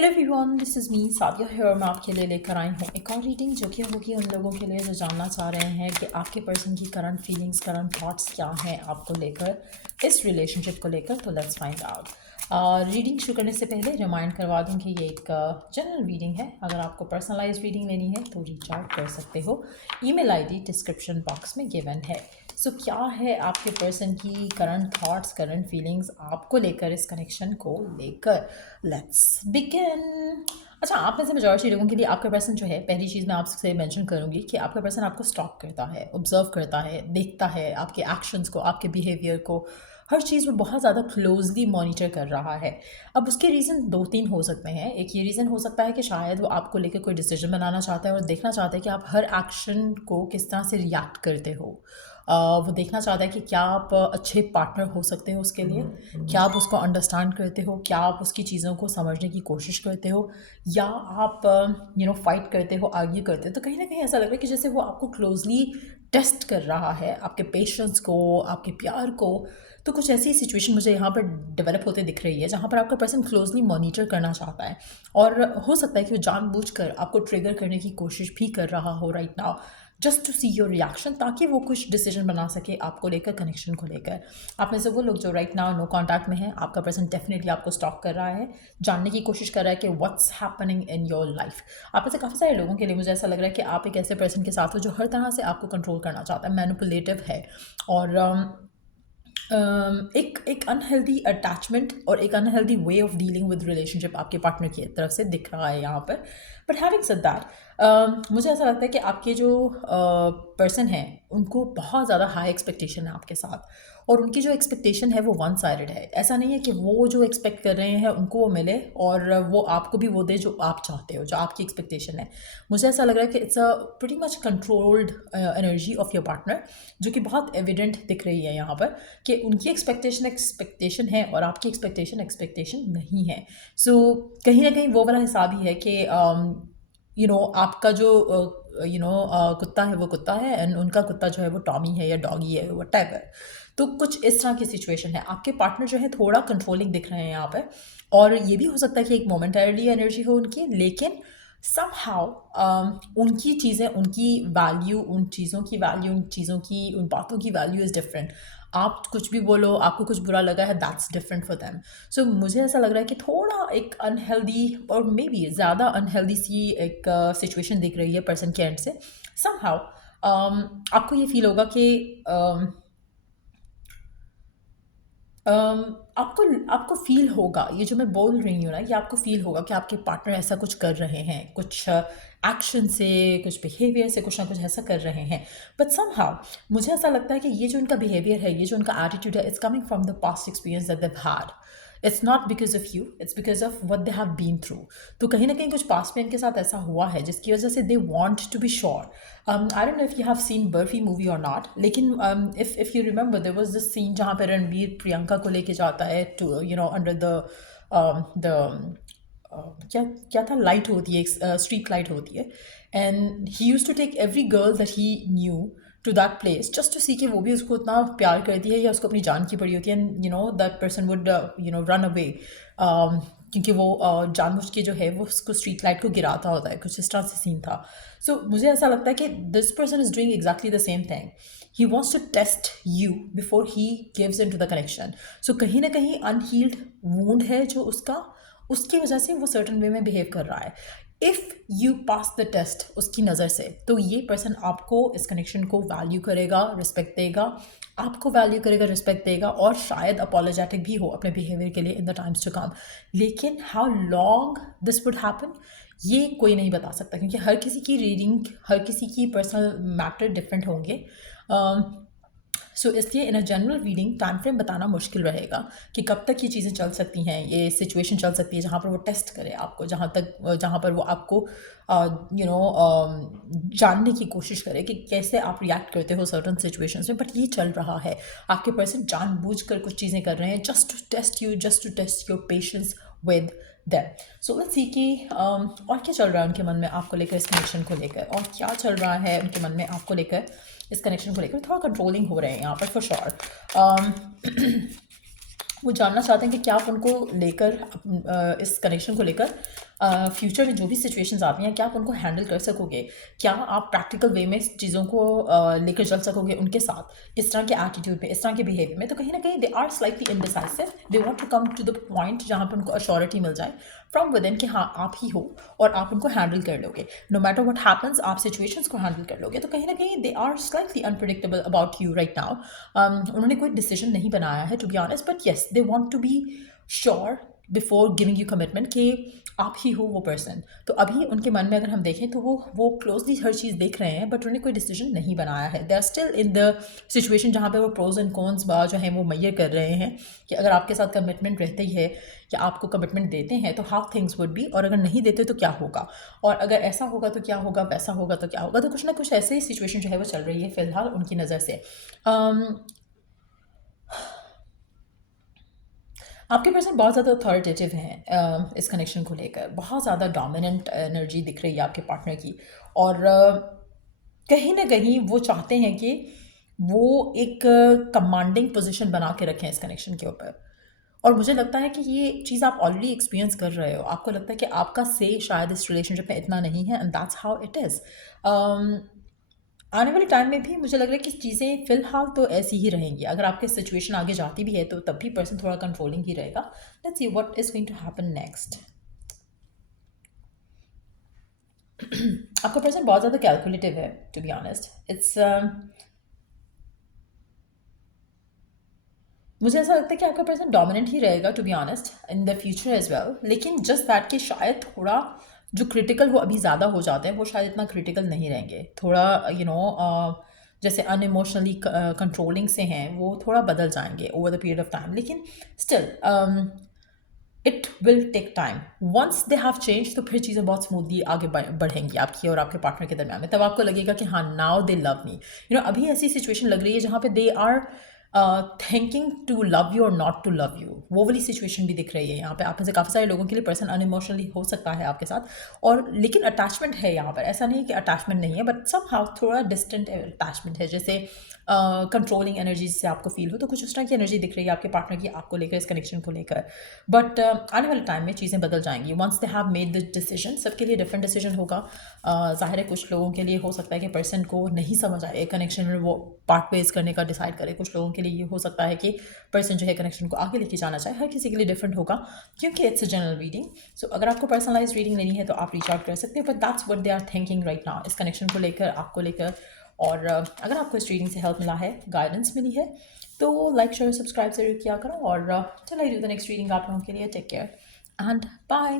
Hello everyone, this is me Sadia है। मैं आपके लिए लेकर आई हूँ एक और रीडिंग जो कि होगी उन लोगों के लिए जो जानना चाह रहे हैं कि आपके पर्सन की करंट फीलिंग्स, करंट थॉट्स क्या हैं आपको लेकर, इस रिलेशनशिप को लेकर। तो लेट्स फाइंड आउट। रीडिंग शुरू करने से पहले रिमाइंड करवा दूँ कि ये एक जनरल रीडिंग है। अगर आपको पर्सनलाइज रीडिंग लेनी है तो रीच आउट कर सकते हो। ईमेल आईडी डिस्क्रिप्शन बॉक्स में गिवन है। सो क्या है आपके पर्सन की करंट थॉट्स, करंट फीलिंग्स आपको लेकर, इस कनेक्शन को लेकर। Let's begin. अच्छा, आप में से मेजॉरिटी लोगों के लिए आपका पर्सन जो है, पहली चीज़ मैं आपसे मेंशन करूंगी कि आपका पर्सन आपको स्टॉक करता है, ऑब्जर्व करता है, देखता है आपके एक्शंस को, आपके बिहेवियर को, हर चीज़ वो बहुत ज़्यादा क्लोजली मॉनिटर कर रहा है। अब उसके रीज़न दो तीन हो सकते हैं। एक ये रीज़न हो सकता है कि शायद वो आपको लेकर कोई डिसीजन बनाना चाहता है और देखना चाहता है कि आप हर एक्शन को किस तरह से रिएक्ट करते हो। वो देखना चाहता है कि क्या आप अच्छे पार्टनर हो सकते हो उसके लिए, क्या आप उसको अंडरस्टैंड करते हो, क्या आप उसकी चीज़ों को समझने की कोशिश करते हो, या आप फाइट करते हो, आर्ग्यू करते हो। तो कहीं ना कहीं ऐसा लग रहा है कि जैसे वो आपको क्लोजली टेस्ट कर रहा है, आपके पेशेंस को, आपके प्यार को। तो कुछ ऐसी सिचुएशन मुझे यहाँ पर डेवलप होते दिख रही है जहाँ पर आपका पर्सन क्लोजली मॉनिटर करना चाहता है, और हो सकता है कि वो जानबूझकर आपको ट्रिगर करने की कोशिश भी कर रहा हो right now, just to see your reaction, ताकि वो कुछ डिसीजन बना सके आपको लेकर, कनेक्शन को लेकर। आप में से वो लोग जो राइट नाउ नो कॉन्टैक्ट में हैं, आपका पर्सन डेफिनेटली आपको स्टॉक कर रहा है, जानने की कोशिश कर रहा है कि what's happening in your life. आप में से काफ़ी सारे लोगों के लिए मुझे ऐसा लग रहा है कि आप एक ऐसे पर्सन के साथ हो जो हर तरह से आपको कंट्रोल करना चाहता है, मैनिपुलेटिव है, और एक अनहेल्दी अटैचमेंट और एक unhealthy way of dealing with relationship आपके पार्टनर की तरफ से दिख रहा है यहाँ पर। बट हैविंग सेड दैट, मुझे ऐसा लगता है कि आपके जो पर्सन हैं उनको बहुत ज़्यादा हाई एक्सपेक्टेशन है आपके साथ, और उनकी जो एक्सपेक्टेशन है वो वन साइडेड है। ऐसा नहीं है कि वो जो एक्सपेक्ट कर रहे हैं उनको वो मिले और वो आपको भी वो दे जो आप चाहते हो, जो आपकी एक्सपेक्टेशन है। मुझे ऐसा लग रहा है कि it's a pretty much controlled energy of your partner, जो कि बहुत एविडेंट दिख रही है यहाँ पर कि उनकी एक्सपेक्टेशन है और आपकी एक्सपेक्टेशन नहीं है। सो कहीं ना कहीं वो वाला हिसाब ही है कि आपका जो कुत्ता है वो कुत्ता है, एंड उनका कुत्ता जो है वो टॉमी है या डॉगी है, व्हाटएवर। तो कुछ इस तरह की सिचुएशन है। आपके पार्टनर जो है थोड़ा कंट्रोलिंग दिख रहे हैं यहाँ पर, और ये भी हो सकता है कि एक मोमेंटरली एनर्जी हो उनकी, लेकिन समहाउ उनकी चीज़ें, उनकी वैल्यू, उन चीज़ों की वैल्यू, उन बातों की वैल्यू इज़ डिफरेंट। आप कुछ भी बोलो, आपको कुछ बुरा लगा है, दैट्स डिफरेंट फॉर देम। सो मुझे ऐसा लग रहा है कि थोड़ा एक अनहेल्दी, और मे बी ज़्यादा अनहेल्दी सी एक सिचुएशन दिख रही है पर्सन के एंड से। समहाउ आपको ये फील होगा कि आपको आपको फील होगा, ये जो मैं बोल रही हूँ ना, ये आपको फील होगा कि आपके पार्टनर ऐसा कुछ कर रहे हैं, कुछ एक्शन से, कुछ बिहेवियर से, कुछ ना कुछ ऐसा कर रहे हैं। बट समहाउ मुझे ऐसा लगता है कि ये जो उनका बिहेवियर है, ये जो उनका एटीट्यूड है, it's coming from the past experience that Dev had. It's not because of you, it's because of what they have been through. तो कहीं ना कहीं कुछ पास्ट में इनके साथ ऐसा हुआ है जिसकी वजह से they want to be sure. I don't know if you have seen Barfi movie और नॉट, लेकिन if you remember there was this scene जहाँ पे रणबीर प्रियंका को लेके जाता है टू अंडर द क्या क्या था, लाइट होती है, एक स्ट्रीट लाइट होती है, and he use to take every girl that he knew to that place just to see कि वो भी उसको उतना प्यार करती है या उसको अपनी जान की पड़ी होती है, and that person would run away, क्योंकि वो जानबूझ के जो है वो उसको स्ट्रीट लाइट को गिराता होता है। कुछ इस तरह से सीन था। सो मुझे ऐसा लगता है कि this person is doing exactly the same thing. He wants to test you before he gives in to the connection. So कहीं ना कहीं अनहील्ड वूंड है जो उसका, उसकी वजह से वो सर्टन वे में बिहेव कर रहा है। If you pass the test उसकी नज़र से, तो ये पर्सन आपको, इस कनेक्शन को वैल्यू करेगा, रिस्पेक्ट देगा, आपको वैल्यू करेगा, रिस्पेक्ट देगा, और शायद अपोलोजेटिक भी हो अपने बिहेवियर के लिए in the times to come. लेकिन how long this would happen ये कोई नहीं बता सकता, क्योंकि हर किसी की रीडिंग, हर किसी की पर्सनल मैटर डिफरेंट होंगे। सो इसलिए in a general reading time frame बताना मुश्किल रहेगा कि कब तक ये चीज़ें चल सकती हैं, ये सिचुएशन चल सकती है जहाँ पर वो टेस्ट करे आपको, जहाँ पर वो आपको जानने की कोशिश करे कि कैसे आप रिएक्ट करते हो सर्टन सिचुएशंस में। बट ये चल रहा है, आपके पर्सन जानबूझकर कुछ चीज़ें कर रहे हैं just to test you, just to test your patience with them. So let's see कि और क्या चल रहा है उनके मन में आपको लेकर, इस कनेक्शन को लेकर, और क्या चल रहा है उनके मन में आपको लेकर, इस कनेक्शन को लेकर। थोड़ा कंट्रोलिंग हो रहे हैं यहाँ पर फॉर श्योर। वो जानना चाहते हैं कि क्या आप उनको लेकर इस कनेक्शन को लेकर फ्यूचर में जो भी सिचुएशंस आती हैं क्या आप उनको हैंडल कर सकोगे, क्या आप प्रैक्टिकल वे में चीज़ों को लेकर चल सकोगे उनके साथ इस तरह के एटीट्यूड में, इस तरह के बिहेवियर में। तो कहीं ना कहीं they are slightly indecisive, they want to come to the point जहाँ पर उनको अश्योरिटी मिल जाए फ्रॉम विद इन कि हाँ आप ही हो और आप उनको हैंडल कर लोगे, नो मैटर व्हाट हैपन्स आप सिचुएशंस को हैंडल कर लोगे। तो कहीं ना कहीं they are slightly unpredictable about you right now. उन्होंने कोई डिसीजन नहीं बनाया है to be honest, but yes they want to be sure before giving you commitment कि आप ही हो वो पर्सन। तो अभी उनके मन में अगर हम देखें तो वो क्लोजली हर चीज़ देख रहे हैं, बट उन्होंने कोई डिसीजन नहीं बनाया है। They are still in the situation जहाँ पे वो प्रोज एंड कॉन्स जो है वो मैयर कर रहे हैं कि अगर आपके साथ कमिटमेंट रहते ही है या आपको कमिटमेंट देते हैं तो हाउ थिंग्स वुड बी, और अगर नहीं देते तो क्या होगा, और अगर ऐसा होगा तो क्या होगा, वैसा होगा तो क्या होगा। तो कुछ ना कुछ ऐसे ही सिचुएशन जो है वो चल रही है फिलहाल उनकी नज़र से। आपके पर्सन बहुत ज़्यादा अथॉरिटेटिव हैं इस कनेक्शन को लेकर, बहुत ज़्यादा डोमिनेंट एनर्जी दिख रही है आपके पार्टनर की, और कहीं ना कहीं वो चाहते हैं कि वो एक कमांडिंग पोजीशन बना के रखें इस कनेक्शन के ऊपर। और मुझे लगता है कि ये चीज़ आप ऑलरेडी एक्सपीरियंस कर रहे हो, आपको लगता है कि आपका से शायद इस रिलेशनशिप में इतना नहीं है, and that's how it is. आने वाले टाइम में भी मुझे लग रहा है कि चीज़ें फ़िलहाल तो ऐसी ही रहेंगी। अगर आपकी सिचुएशन आगे जाती भी है तो तब भी पर्सन थोड़ा कंट्रोलिंग ही रहेगा। Let's see what is going to happen next. आपका पर्सन बहुत ज़्यादा कैलकुलेटिव है टू बी ऑनेस्ट। मुझे ऐसा लगता है कि आपका पर्सन डोमिनेंट ही रहेगा to be honest in the future as well, लेकिन जस्ट दैट कि शायद थोड़ा जो क्रिटिकल वो अभी ज़्यादा हो जाते हैं वो शायद इतना क्रिटिकल नहीं रहेंगे, थोड़ा जैसे अनइमोशनली कंट्रोलिंग से हैं वो थोड़ा बदल जाएंगे over the period of time, लेकिन still it will take time. Once they have change तो फिर चीज़ें बहुत स्मूथली आगे बढ़ेंगी आपकी और आपके पार्टनर के दरमियान में। तब आपको लगेगा कि हाँ नाउ दे लव मी। अभी ऐसी सिचुएशन लग रही है जहाँ पे they are thinking to love you और नॉट टू लव यू, वो वाली सिचुएशन भी दिख रही है यहाँ पे। आप में से काफ़ी सारे लोगों के लिए पर्सन अनइमोशनली हो सकता है आपके साथ, और लेकिन अटैचमेंट है यहाँ पर, ऐसा नहीं कि अटैचमेंट नहीं है, बट सम हाउ थोड़ा डिस्टेंट अटैचमेंट है, जैसे कंट्रोलिंग एनर्जी से आपको फील हो। तो कुछ उस तरह की एनर्जी दिख रही है आपके पार्टनर की आपको लेकर, इस कनेक्शन को लेकर। बट आने वाले टाइम में चीज़ें बदल जाएंगी once they have made the decision. सबके लिए डिफरेंट डिसीजन होगा। जाहिर है कुछ लोगों के लिए हो सकता है कि पर्सन को नहीं समझ आए कनेक्शन में वो पार्ट वेज करने का डिसाइड करे, कुछ लोगों के लिए ये हो सकता है कि पर्सन जो है कनेक्शन को आगे लेके जाना चाहे। हर किसी के लिए डिफरेंट होगा क्योंकि इट्स अ जनरल रीडिंग। सो अगर आपको पर्सनलाइज रीडिंग लेनी है तो आप रीच आउट कर सकते हो, but that's what they are thinking right now इस कनेक्शन को लेकर, आपको लेकर। और अगर आपको इस रीडिंग से हेल्प मिला है, गाइडेंस मिली है, तो लाइक शेयर सब्सक्राइब जरूर किया करो। और चल I do the next reading आप लोगों के लिए। Take care and bye.